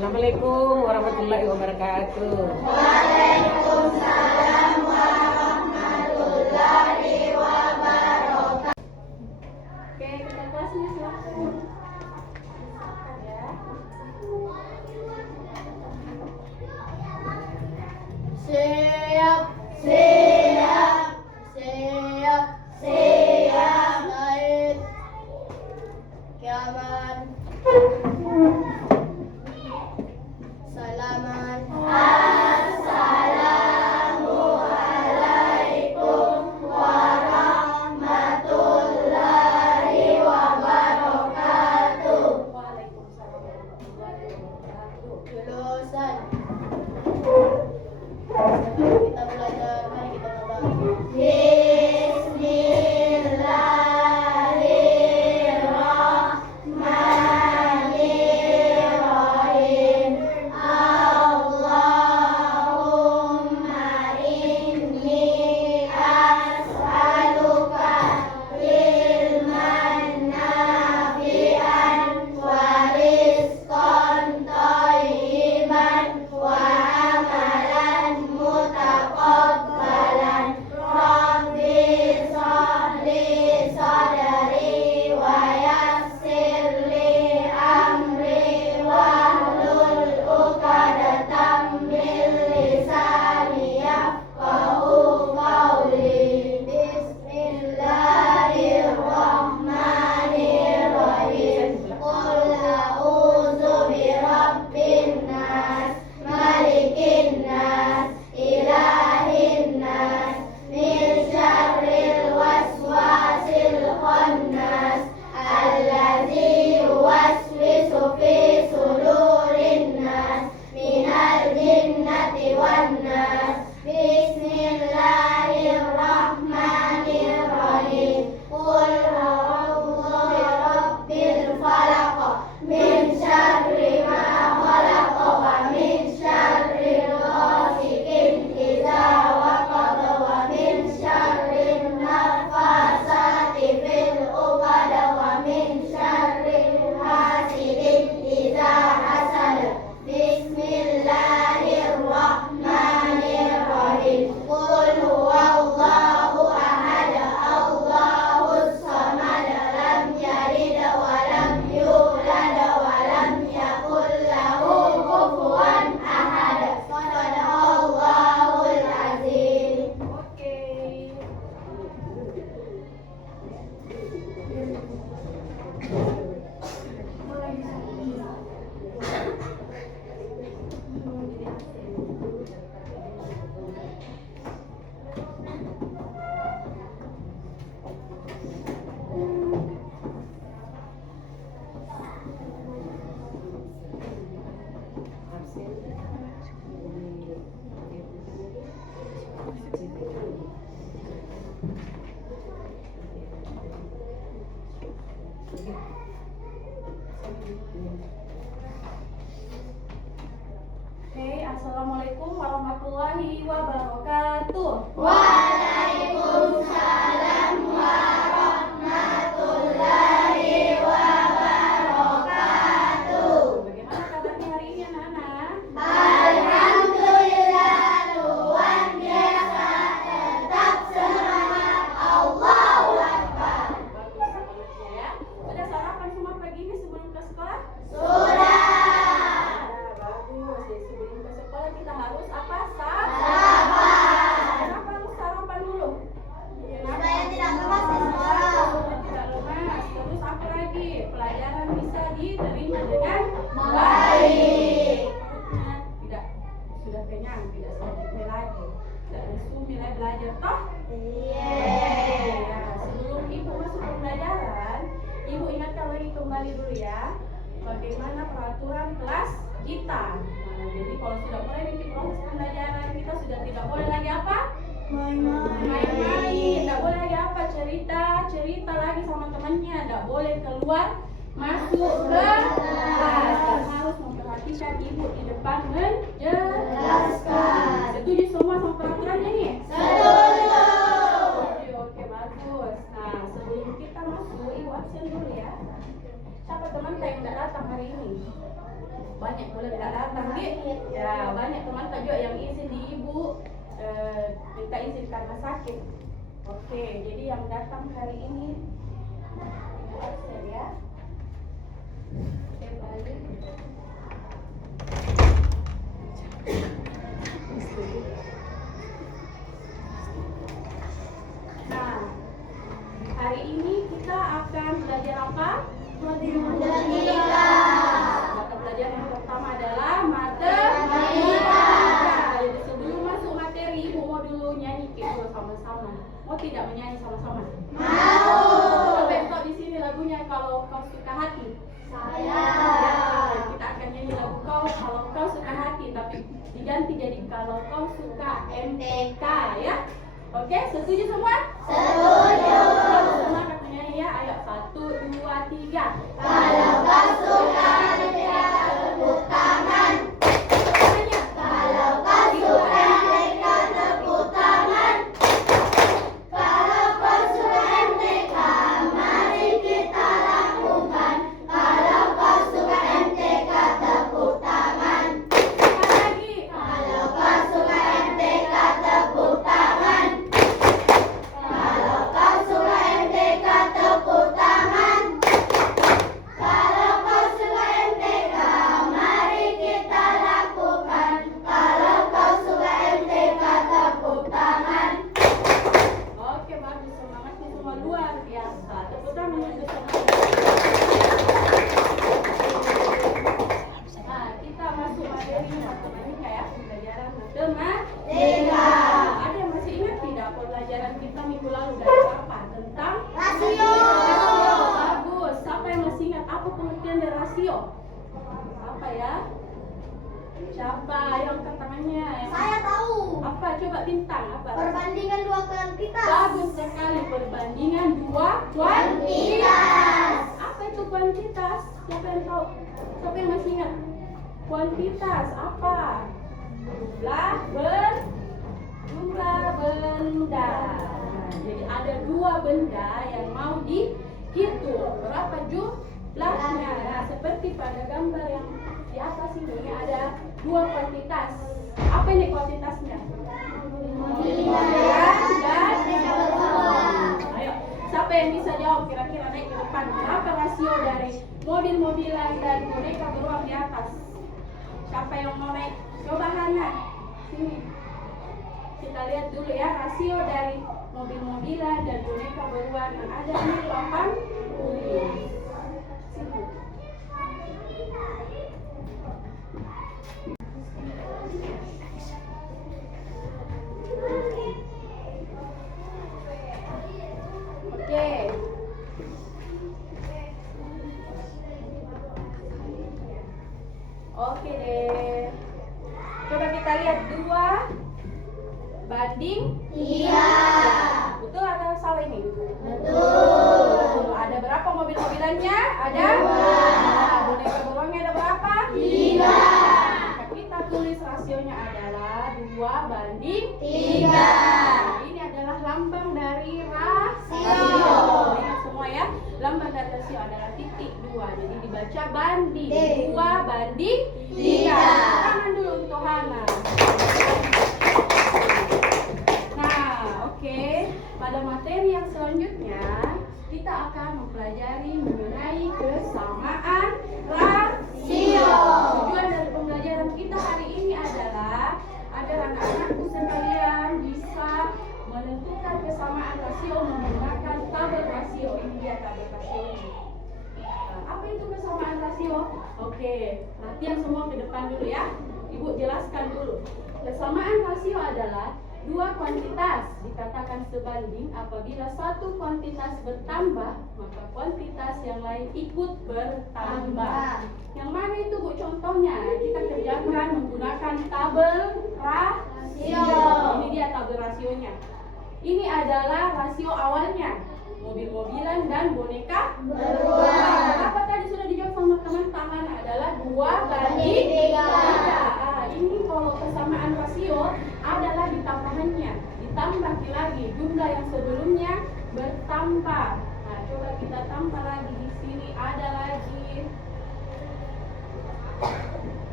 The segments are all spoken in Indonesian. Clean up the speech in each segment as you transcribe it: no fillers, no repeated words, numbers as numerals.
Assalamualaikum warahmatullahi wabarakatuh. Waalaikumsalam warahmatullahi wabarakatuh. Oke, kita kelasnya silakan. Siap, siap, siap, siap. Said, Kiaman, Salaman. Assalamualaikum warahmatullahi wabarakatuh. Waalaikumsalam warahmatullahi wabarakatuh. Lulusan. Kita belajar, mari kita coba. Bismillahirrahmanirrahim. Allahumma inni as'aluka ilman nafi'an wa rizqan thayyiban wa amalan mutaqabbalan. Rabbi shrah li sadri wa yassir li amri wahlul 'uqdatam min lisani yafqahu qawli. Bismillahirrahmanirrahim. Qul a'udzu birabbin nas, malikin nas, ilahin nas, min syarril waswasil khannas, allazi yuwaswisu fi sudurin nas, minal jinnati wan nas. Bismillahirrahmanirrahim. Qul a'udzu birabbil falaq, min syarri ma khalaq, wa min syarri ghasiqin idza waqab, wa min syarri nafasati fil 'uqad, wa min syarri hasidin idza hasad. Bismillahirrahmanirrahim. Qul huwallahu ahad, Allahus samad, lam yalid wa lam yulad wa lam yakul lahu kufuwan ahad. Shadaqallahul azim. Oke. Oke, assalamualaikum warahmatullahi wabarakatuh. Waalaikumsalam warahmatullahi wabarakatuh. Bagaimana kabarnya hari ini anak-anak? Alhamdulillah, luar biasa, tetap semangat. Allahu Akbar. Bagus semangatnya ya. Sudah sarapan semua pagi ini sebelum ke sekolah? Sudah. Bagus. Jadi sebelum ke sekolah kita harus apa? Sabar. Kenapa harus sarapan dulu? Supaya tidak lemas di sekolah. Tidak lemas. Terus apa lagi? Pelajaran bisa diterima dengan Baik. Tidak sudah kenyang, tidak selanjutnya lagi. Tidak lesu nilai belajar toh? Iya. Ya, sebelum ibu masuk pembelajaran, ibu ingatkan lagi kembali dulu ya, bagaimana peraturan kelas kita. Nah, jadi kalau sudah mulai nanti proses pembelajaran kita sudah tidak boleh lagi apa? Main-main. Tidak boleh lagi apa? Cerita lagi sama temannya. Tidak boleh keluar masuk ke kelas. Dan harus memperhatikan ibu di depan menjelaskan. Setuju semua sama peraturannya nih? Setuju. Oke, bagus. Nah, sebelum kita masuk, ibu absen dulu ya. Siapa teman yang tidak datang hari ini? banyak boleh nggak datang gitu. Ya banyak teman juga yang izin di ibu minta izin karena sakit. Oke, jadi yang datang hari ini absen ya. Oke, balik. Nah, hari ini kita akan belajar apa? Matematika. Mata pelajaran yang pertama adalah matematika. Jadi sebelum masuk materi, ibu mau dulu nyanyi dulu sama-sama. Mau tidak menyanyi sama-sama? Mau. Besok di sini lagunya Kalau Kau Suka Hati. Saya. Ya, kita akan nyanyi lagu Kalau Kau Suka Hati, tapi diganti jadi Kalau Kau Suka MTK ya. Oke, setuju semua? Setuju. Semangat menyanyi ya. Ayo 1, 2, 3. Kalau kau suka MTK, tepuk tangan. Semuanya. Kalau kau suka MTK, tepuk tangan. Kalau kau suka MTK, mari kita lakukan. Kalau kau suka MTK, tepuk tangan. Sekali lagi. Kalau kau suka MTK, tepuk tangan. Kalau kau suka MTK, tepuk tangan. Kalau kau suka MTK, mari kita lakukan. Kalau kau suka MTK, tepuk tangan. Oke, bagus, semangatnya semua luar biasa. Tepuk tangan untuk semangat. Nah, kita masuk materi matematika ya, pelajaran matematika. Ada yang masih ingat tidak pelajaran kita minggu lalu dari apa? Tentang Rasio. Bagus. Siapa yang masih ingat apa pengertian dari rasio? Apa ya? Siapa yang angkat tangannya? Saya tahu. Apa? Coba bintang. Apa? Perbandingan dua kuantitas. Bagus sekali, perbandingan dua Kuantitas. Apa itu kuantitas? Siapa yang tahu? Siapa yang masih ingat? Kuantitas apa? Jumlah benda. Nah, jadi ada dua benda yang mau dihitung. Berapa jumlahnya? Nah, seperti pada gambar yang di atas ini ada dua kuantitas. Apa ini kuantitasnya? Mobil-mobilan dan ayo, siapa yang bisa jawab kira-kira naik ke depan? Berapa rasio dari mobil-mobilan dan boneka beruang di atas? Siapa yang mau naik? Coba Hana, sini. Kita lihat dulu ya rasio dari mobil-mobilan dan boneka beruang yang ada di 80. Sini. Oke. Oke deh. Coba kita lihat 2 banding. Iya. Betul atau salah ini? Betul. Ada berapa mobil-mobilannya? Ada? Boneka beruangnya ada berapa? 3. Maka kita tulis rasionya adalah 2 banding 3. Nah, ini adalah lambang dari rasio. Ingat semua ya. Lambang dari rasio adalah titik 2. Jadi dibaca banding. 2 banding 3. Tangan dulu untuk Hana. Nah, oke. Pada materi yang selanjutnya kita akan mempelajari mengenai kesamaan rasio. Tujuan dari pembelajaran kita hari ini adalah agar anak-anakku sekalian bisa menentukan kesamaan rasio menggunakan tabel rasio. Ini dia tabel rasio ini. Apa itu kesamaan rasio? Oke, latihan semua ke depan dulu ya. Ibu jelaskan dulu. Kesamaan rasio adalah 2 kuantitas dikatakan sebanding apabila satu kuantitas bertambah, maka kuantitas yang lain ikut bertambah. Yang mana itu Bu contohnya? Kita kerjakan menggunakan tabel rasio. Ini dia tabel rasionya. Ini adalah rasio awalnya. Mobil-mobilan dan boneka beruang. Apa tadi sudah dijawab sama teman-teman? Adalah 2 banding 3. Ini kalau kesamaan rasio adalah ditambahannya, ditambah lagi jumlah yang sebelumnya bertambah. Nah, coba kita tambah lagi di sini ada lagi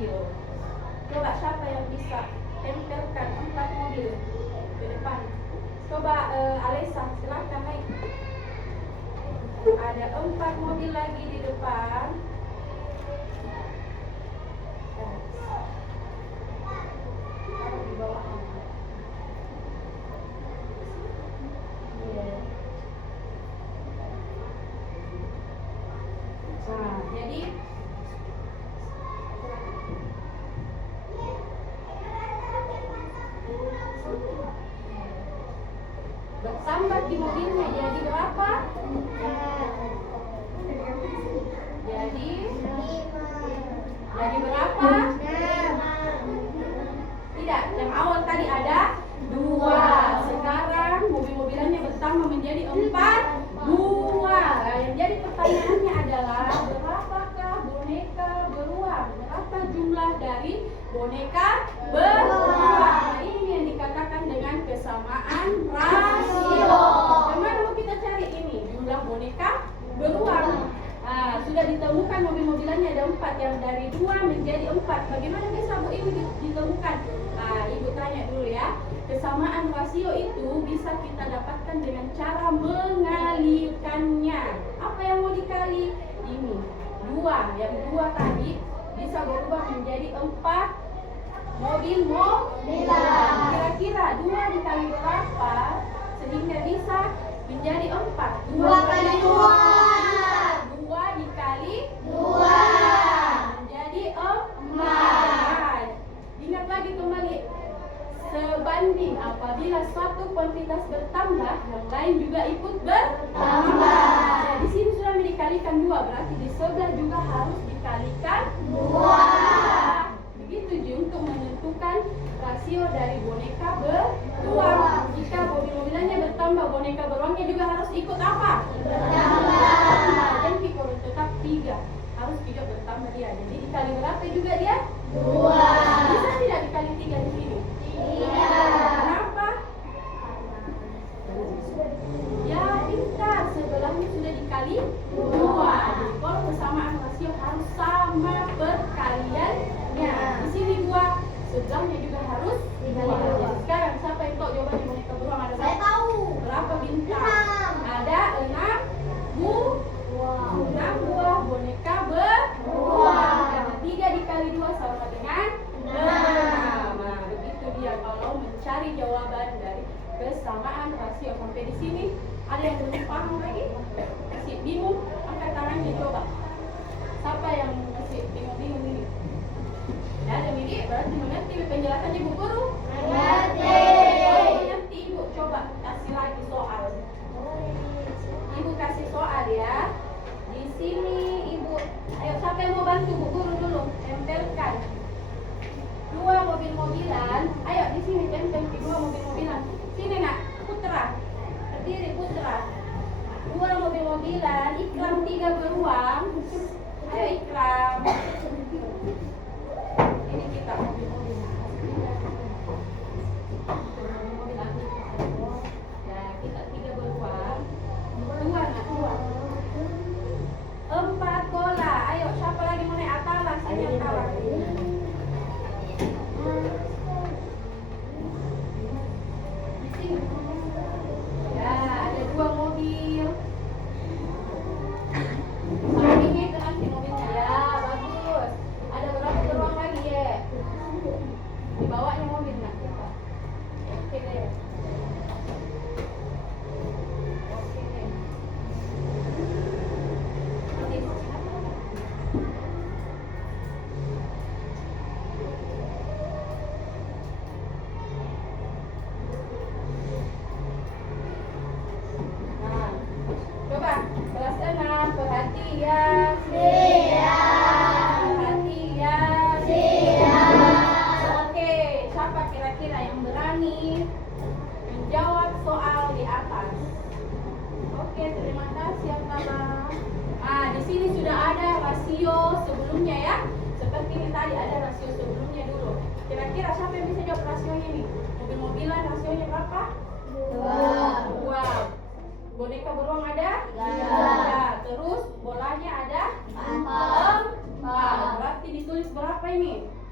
mobil. Coba siapa yang bisa tempelkan 4 mobil ke depan? Coba Alessa, silakan naik. Ada 4 mobil lagi di depan. Taruh di bawah. Nah, jadi bertambah di mobilnya jadi berapa? Jadi berapa? Tidak, yang awal tadi ada 2. Sekarang mobil-mobilannya bertambah menjadi 4, 2. Nah, yang jadi pertanyaannya adalah berapakah boneka beruang? Berapa jumlah dari boneka beruang? Nah, ini yang dikatakan dengan kesamaan rasio. Bagaimana mau kita cari ini jumlah boneka beruang? Nah, sudah ditemukan mobil-mobilannya ada 4, yang dari 2 menjadi 4. Bagaimana bisa Bu ini ditemukan? Nah, Ibu tanya dulu ya. Kesamaan rasio itu bisa kita dapatkan dengan cara mengalikannya. Apa yang mau dikali? Ini 2, yang 2 tadi bisa berubah menjadi 4 mobil mobilan. Kira-kira 2 dikali berapa sehingga bisa menjadi 4? 2 kali 2. 2 dikali 2 menjadi 4. Ingat lagi kembali, sebanding apabila suatu kuantitas bertambah, yang lain juga ikut bertambah. Nah, di sini sudah dikalikan 2, berarti di sebelah juga harus dikalikan 2. Begitu juga untuk menentukan rasio dari boneka beruang. Jika mobil-mobilannya bertambah, boneka beruangnya juga harus ikut apa? Dan Kiko tetap 3, harus juga bertambah dia. Jadi dikali berapa juga dia? 2. Bisa tidak dikali 3 di sini? Kenapa? Ya, pintar. Sebelahnya sudah dikali 2. Jadi kalau kesamaan rasio harus sama perkaliannya. Di sini 2, sebelahnya juga harus 2. Jadi sekarang siapa yang tahu jawaban boneka beruang ada Saya berapa? tahu. Berapa bintang? Ada 6 buah boneka beruang. Karena 3 dikali 2 sama dengan 6. Nah, begitu dia kalau mencari jawaban dari kesamaan rasio. Sampai di sini ada yang belum paham lagi? Masih bingung? Angkat tangannya coba. Siapa yang masih bingung-bingung ini? Ya, ada Midi, berarti mengerti penjelasan Ibu Guru? Mengerti. Kalau mengerti, Ibu coba kasih lagi soal. Ibu kasih soal ya. Di sini Ibu, ayo siapa yang mau bantu Bu Guru dulu? Tempelkan 2 mobil-mobilan. Ayo di sini tempel 2 mobil-mobilan. Sini nak, Putra. Berdiri Putra. 2 mobil-mobilan, Ikram 3 beruang. Ayo Ikram. Ini kita mobil-mobilan. Ya, kita 3 beruang. 2 nak, 2. 4 bola. Ayo, siapa lagi mau naik Atala? Sini Atala. Di sini. Ya, ada 2 mobil. Sampingnya itu nanti mobilnya. Ya, bagus. Ada berapa beruang lagi ya? Di bawahnya mobil nak. Oke deh. Oke deh. Nah, coba kelas 6 perhatian. Perhatian. Oke, siapa kira-kira yang berani menjawab soal di atas? Oke, terima kasih Atala. Nah, di sini sudah ada rasio sebelumnya ya. Seperti ini tadi ada rasio sebelumnya dulu. Kira-kira siapa yang bisa jawab rasionya nih? Mobil-mobilan rasionya berapa? 2. Boneka beruang ada? 3. Terus bolanya ada? 4. Berarti ditulis berapa ini?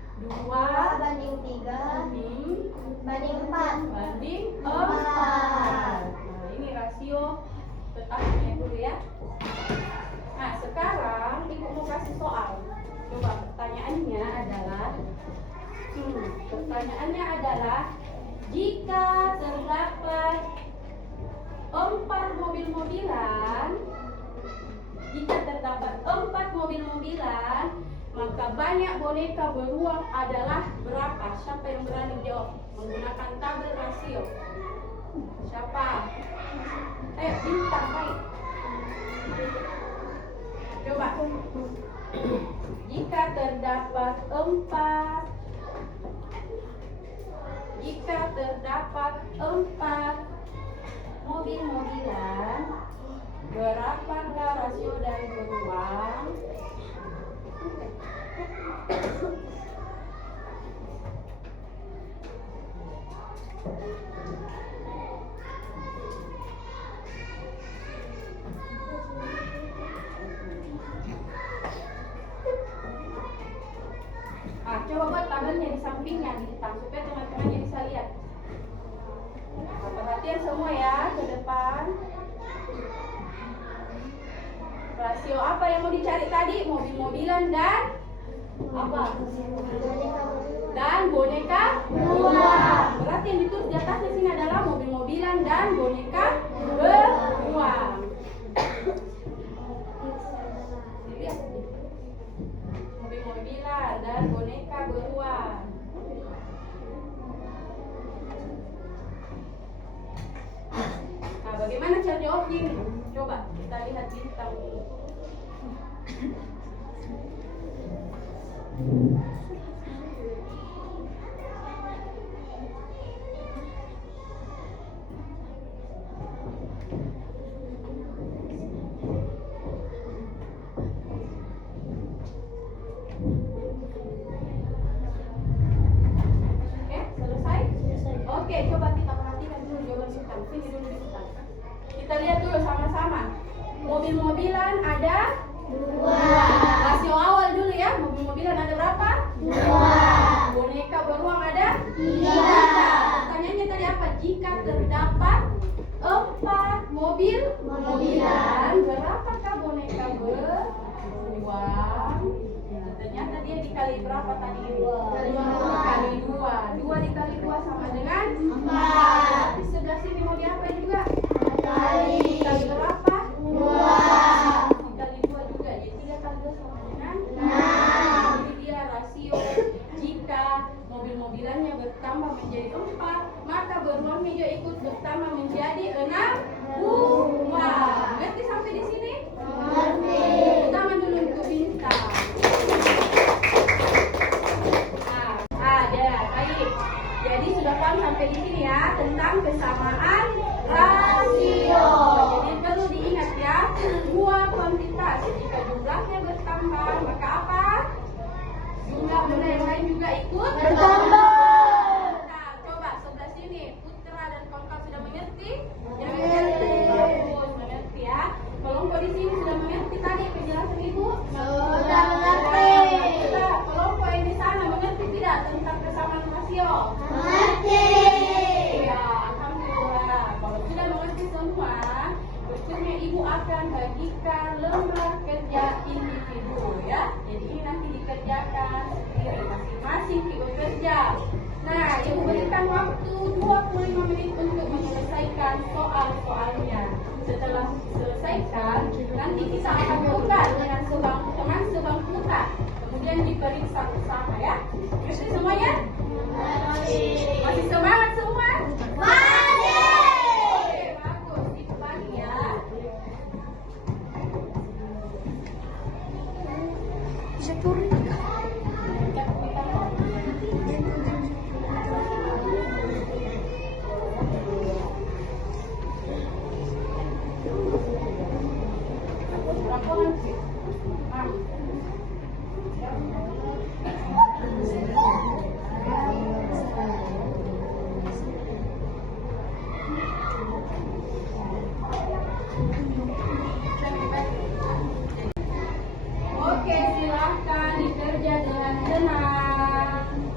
2 banding 3 hmm, banding 4. banding 4. Nah, ini rasio tetapnya dulu ya. Nah, sekarang Ibu mau kasih soal. Coba pertanyaannya adalah jika terdapat 4 mobil-mobilan, maka banyak boneka beruang adalah berapa? Siapa yang berani jawab menggunakan tabel rasio? Siapa? Ayo, bintang, baik. Coba. Jika terdapat 4 mobil-mobilan, berapakah rasio dari beruang? Coba buat tabelnya di sampingnya di depan supaya teman-temannya bisa lihat. Perhatian semua ya ke depan. Rasio apa yang mau dicari tadi? Mobil-mobilan dan apa? Dan boneka beruang. Berarti yang ditulis di atasnya sini adalah mobil-mobilan dan boneka beruang. Mobil-mobilan dan boneka beruang. Nah, bagaimana cara jawabnya ini? Coba kita lihat bintang dulu. Oke, coba kita perhatikan dulu jawaban bintang. Sini dulu bintang. Kita lihat dulu sama-sama. Mobil-mobilan ada 2. Rasio awal dulu ya. Mobil-mobilan ada berapa? 2. Boneka beruang ada 3. Pertanyaannya tadi apa? Jika terdapat 4 mobil-mobilan, berapakah boneka beruang? Nah, ternyata dia dikali berapa tadi? Dikali 2. 2 dikali 2 sama dengan 4. Di sebelah sini mau diapain juga? Dikali berapa? 2. Dikali 2 juga. Jadi 3 kali 2 sama dengan 6. Jadi dia rasio jika mobil-mobilannya bertambah menjadi 4, maka beruangnya juga ikut bertambah menjadi 6 buah. Ngerti sampai di sini? Ngerti. Tangan dulu untuk bintang. Jadi sudah paham sampai di sini ya tentang kesamaan rasio. Jadi perlu diingat ya, dua kuantitas jika jumlahnya bertambah maka apa? Jumlah benda yang lain juga ikut bertambah. Nah, coba sebelah sini Putra dan kawan-kawan sudah mengerti? Yang mengerti, bagus, mengerti ya. Kelompok di sini sudah mengerti tadi penjelasan Ibu? Sudah mengerti. Kelompok yang di sana mengerti tidak tentang kesamaan rasio? Mengerti. Ya, alhamdulillah. Kalau sudah mengerti semua, berikutnya Ibu akan bagikan lembar kerja individu ya. Jadi ini nanti dikerjakan sendiri masing-masing Ibu kerja. Nah, Ibu berikan waktu 25 menit untuk menyelesaikan soal-soalnya. Setelah selesaikan, nanti kita akan tukar dengan teman sebangku kita. Kemudian diperiksa bersama ya. Oke semuanya? Masih semangat semua? Masih. Oke, bagus. Itu lagi ya. Bisa turun. Oke, silahkan dikerja dengan tenang.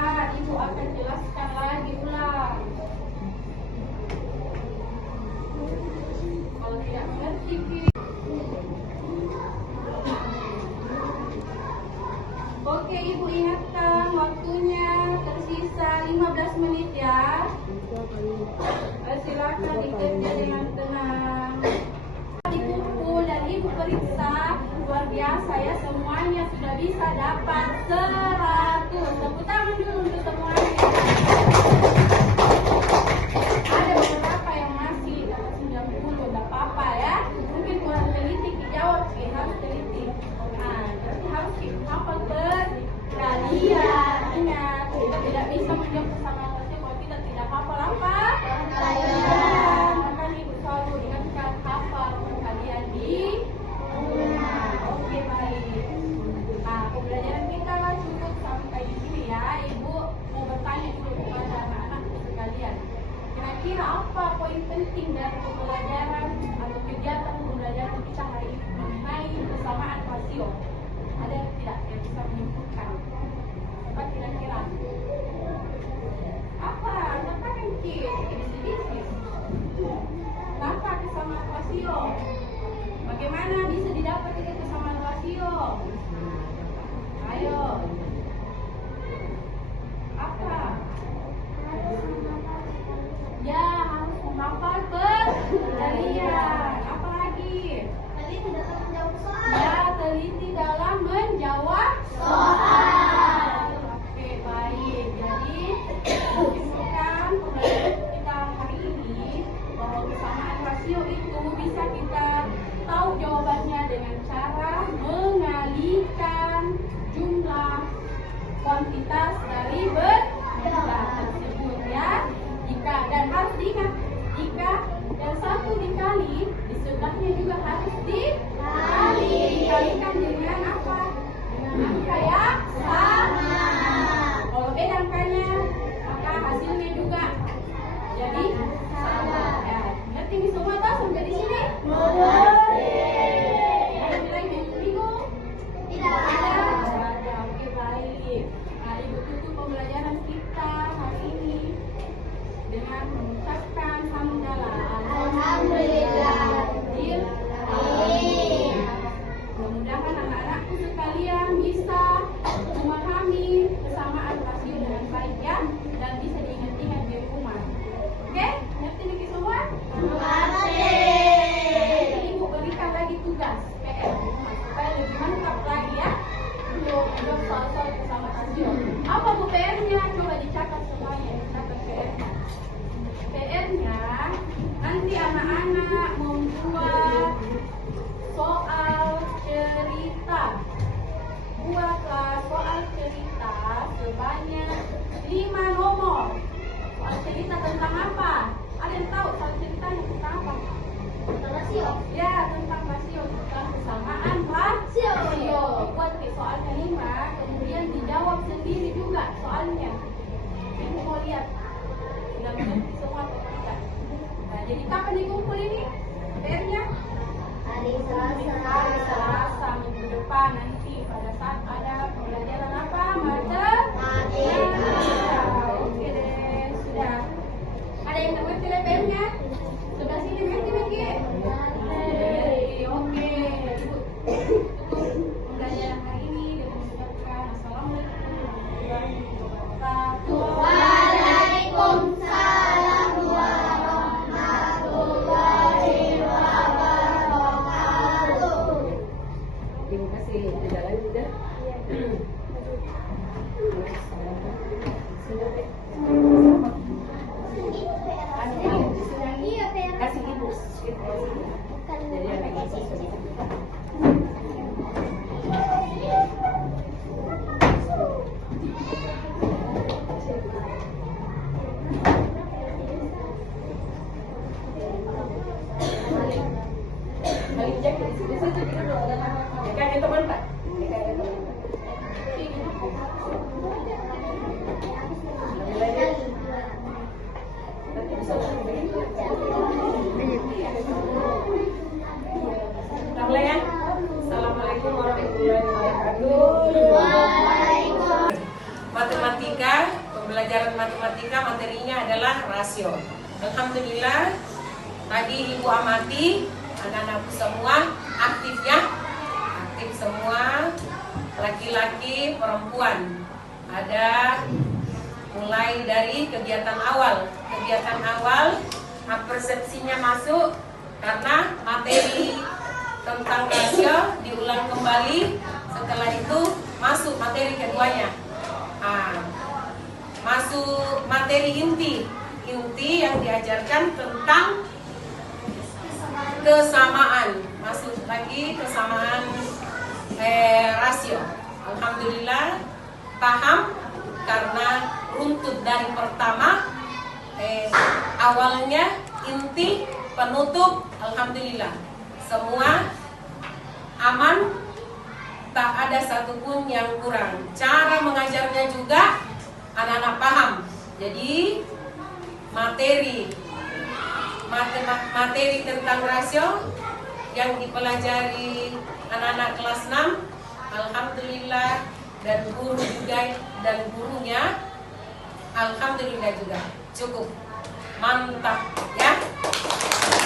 Sebentar, Ibu akan jelaskan lagi ulang. Kalau tidak mengerti, oke, Ibu ingatkan waktunya tersisa 15 menit ya. Silakan dikerja dengan tenang. Dikumpul dan Ibu periksa, luar biasa ya, semuanya sudah bisa dapat 100. Tepuk tangan dulu untuk semuanya. Ada beberapa yang masih dapat 90, tidak apa-apa ya. Mungkin kurang teliti dijawab sih, harus teliti. Nah, berarti harus hafal perkalian. Ingat, kita tidak bisa menjawab bersama saja kalau kita tidak hafal apa? Perkalian. Maka Ibu selalu ingatkan hafal perkalian di rumah. Oke, baik. Nah, pembelajaran kita cukup sampai di sini ya. Ibu mau bertanya dulu kepada anak-anak sekalian. Kira-kira apa poin penting dari pembelajaran atau kegiatan pembelajaran kita hari ini mengenai persamaan rasio? Ada tidak yang bisa menyimpulkan? Apa kira-kira? Apa? Katakan Ki, bisnis. Kenapa kesamaan rasio? Bagaimana bisa didapat itu kesamaan rasio? Ayo. Apa? Ya, harus menghafal perkalian. Apa lagi? Ya, teliti dalam menjawab soal. Oke, baik. Jadi, kesimpulan pembelajaran kita hari ini bahwa kesamaan rasio itu bisa kita tahu jawabannya dengan cara mengalihkan jumlah kuantitas dari benda tersebut ya. Jika, dan harus diingat, jika yang satu dikali, di sebelahnya juga harus dikalikan dengan apa? Dengan angka yang sama. Kalau beda angkanya, maka hasilnya juga jadi sama. Ya, ngerti ini semua toh sampai di sini? Ada nilai yang bingung? Tidak ada. Oke, baik. Nah, Ibu tutup pembelajaran kita hari ini dengan mengucapkan hamdalah. Alhamdulillah. Mudah-mudahan anak-anakku sekalian bisa memahami kesamaan rasio dengan baik ya, dan bisa diingat-ingat di rumah. Oke? Ngerti nih semua? Jadi Ibu berikan lagi tugas PR supaya lebih mantap lagi ya untuk menjawab soal-soal kesamaan rasio. Apa Bu PR-nya? Coba dicatat semuanya, dicatat PR-nya. PR-nya nanti anak-anak membuat soal cerita. Buatlah soal cerita sebanyak 5 nomor. Soal cerita tentang apa? Ada yang tahu soal ceritanya tentang apa? Tentang rasio. Ya, tentang rasio, tentang kesamaan rasio. Buat soalnya 5, kemudian dijawab sendiri juga soalnya. Ibu mau lihat sudah mengerti semua atau tidak. Nah, jadi kapan dikumpul ini? PR-nya? Hari Selasa. Hari Selasa minggu depan nanti pada saat ada pembelajaran apa? Matematika. Oke deh, sudah. Ada yang mengerti PR-nya? Sudah sini mengerti lagi? Oke. Pembelajaran hari ini dengan mengucapkan Assalamualaikum warahmatullahi wabarakatuh. Waalaikumsalam warahmatullahi wabarakatuh. Terima kasih. Tidak lagi sudah. Kasih ibu. Jadi anak ibu. Balik jaket di situ juga dulu ada nama. Kayak teman Pak. Kayak teman. Ya. Assalamualaikum warahmatullahi wabarakatuh. Waalaikumsalam. Matematika pelajaran matematika materinya adalah rasio. Alhamdulillah tadi Ibu amati anak-anakku semua aktif ya, aktif semua, laki-laki, perempuan. Ada mulai dari kegiatan awal persepsinya masuk karena materi tentang rasio diulang kembali. Setelah itu masuk materi keduanya, masuk materi inti yang diajarkan tentang kesamaan, masuk lagi kesamaan rasio. Alhamdulillah paham karena runtut dari pertama awalnya, inti, penutup. Alhamdulillah semua aman, tak ada satupun yang kurang. Cara mengajarnya juga anak-anak paham. Jadi materi tentang rasio yang dipelajari anak-anak kelas 6, alhamdulillah, dan guru juga dan gurunya alhamdulillah juga cukup mantap ya.